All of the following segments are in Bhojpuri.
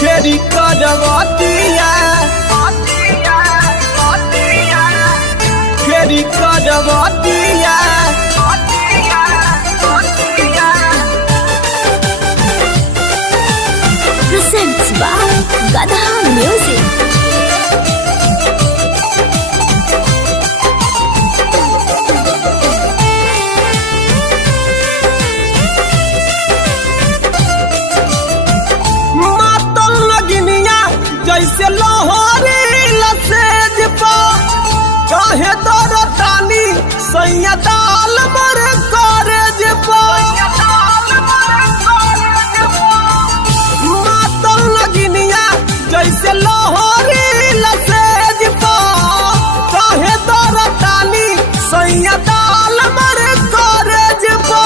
फेरी करवतिया फेरी करवतिया Presents by Gadha Music. मातल लगनिया जैसे लोहरी लसेज पा काहे दरतानी सैया दाल मर करेज पा मातल लगनिया जैसे लोहरी लसेज पा काहे दरतानी सैया दाल मर करेज पा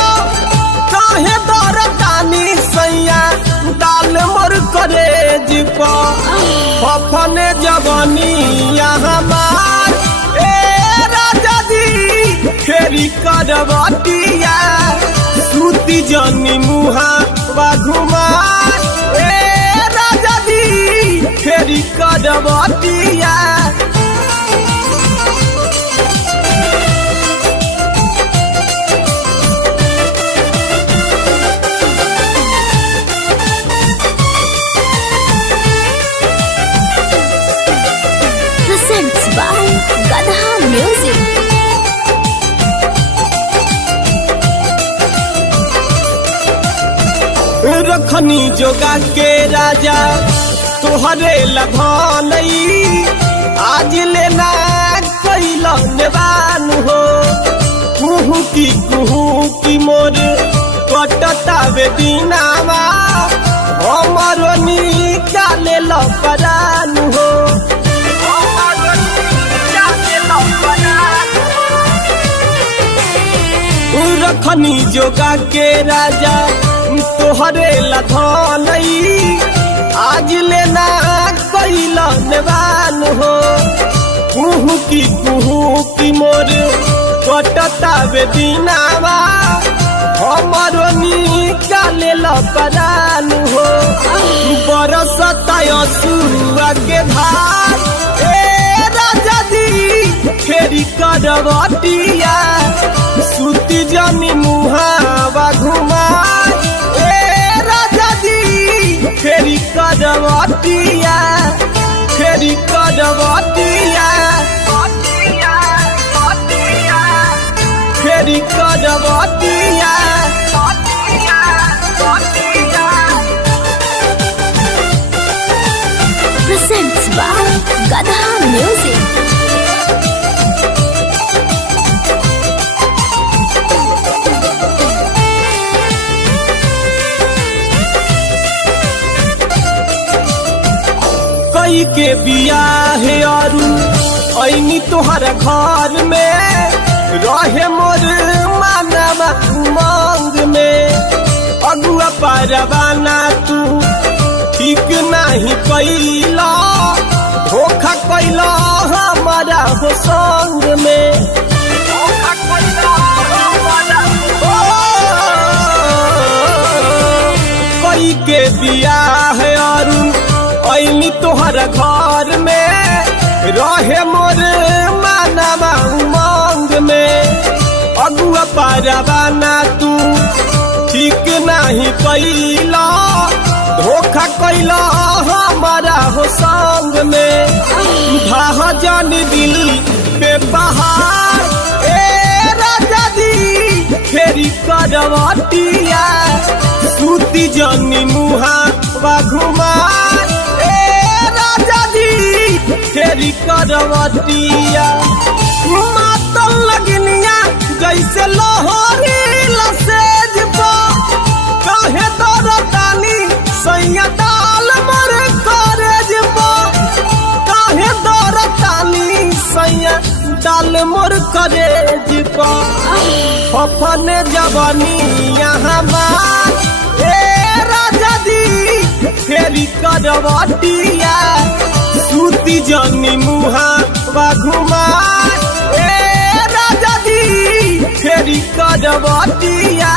काहे दरतानी सैया दाल मर करेज पा अपने जवानिया हमार ए राजा जी फेरी करवतिया सूती जनी मुहा घुमार ए राजा जी फेरी करवतिया Presents by Gadha Music. रखनी जोगा के राजा तोहरे लभानई आज लेना कैला नेवान हो कुहू की मोर कटतावे दीनावा हमरो निकाले लपरान हो रखनी जोगा के राजा तोहरे लथानई आज लेना कैला नेवान हो कुहू की मोर कटतावे दीनावा हमरो निकाले लपरान हो बरसता असुआ के धार ए राजा जी फेरी करवतिया सूती जनी मुहावा घुमार ए राजा जी फेरी करवतिया फेरी करवतिया फेरी करवतिया Presents by Gadha Music. कई के बियाह अरु ऐनी तोहरा घर में रहे मोर मानवा उमंग में अगुआ परवाना तू ठीक नहीं कैला धोखा कैला हमारा हो संग में कई के बियाह अरु ऐनी तोहरा घर में रहे मोर मानवा उमंग में अगुआ परवाना तू ठीक नहीं कैला धोखा कैला हमारा हो संग में भाजन दिल पे पहाड़ ए राजा जी फेरी करवतिया सूती जनी मुहा घुमार ए राजा जी फेरी करवतिया मातल लगनिया जैसे लोहरी लसेज पा काहे दरतानी सैया दाल मर करेज पा काहे दरतानी सैया दाल मोर करेज पा अपने जवानिया हमार ए राजा जी फेरी करवतिया सूती जनी मुहा घुमार ए राजा जी फेरी करवतिया।